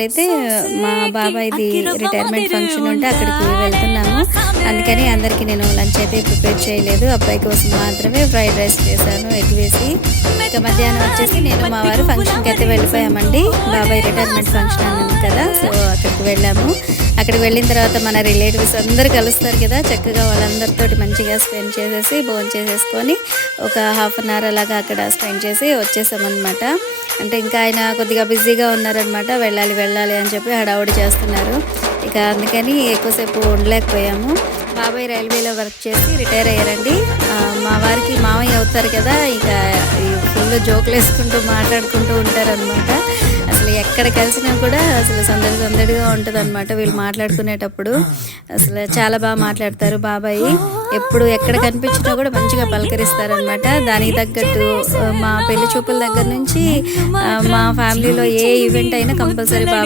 అయితే మా బాబాయ్‌ది retirement function ఉంటే అక్కడికి వెళ్తున్నాము. అందుకని అందరికీ నేను లంచ్ అయితే ప్రిపేర్ చేయలేదు. అబ్బాయి కోసం మాత్రమే ఫ్రైడ్ రైస్ చేశాను ఎగ్ వేసి. ఇక మధ్యాహ్నం వచ్చేసి నేను మా వారు ఫంక్షన్‌కి అయితే వెళ్ళిపోయామండి. బాబాయ్ రిటైర్మెంట్ ఫంక్షన్ అన్నది కదా! సో అక్కడికి వెళ్ళాము. అక్కడికి వెళ్ళిన తర్వాత మన రిలేటివ్స్ అందరూ కలుస్తారు కదా! చక్కగా వాళ్ళందరితోటి మంచిగా స్పెండ్ చేసేసి భోంచేసేసుకొని ఒక హాఫ్ అన్ అవర్ అలాగా అక్కడ స్పెండ్ చేసి వచ్చేసామన్నమాట. అంటే ఇంకా ఆయన కొద్దిగా బిజీగా ఉన్నారనమాట. వెళ్ళాలి అని చెప్పి హడావుడి చేస్తున్నారు. ఇక అందుకని ఎక్కువసేపు ఉండలేకపోయాము. బాబాయ్ రైల్వేలో వర్క్ చేసి రిటైర్ అయ్యారండి. మా వారికి మామయ్య అవుతారు కదా! ఇక ఫుల్ జోకులు వేసుకుంటూ మాట్లాడుకుంటూ ఉంటారనమాట. అసలు ఎక్కడ కలిసినా కూడా అసలు సందడిగా ఉంటుందన్నమాట వీళ్ళు మాట్లాడుకునేటప్పుడు. అసలు చాలా బాగా మాట్లాడతారు బాబాయ్. ఎప్పుడు ఎక్కడ కనిపించినా కూడా మంచిగా పలకరిస్తారనమాట. దానికి తగ్గట్టు మా పెళ్లి చూపుల దగ్గర నుంచి మా ఫ్యామిలీలో ఏ ఈవెంట్ అయినా కంపల్సరీ బాబాయ్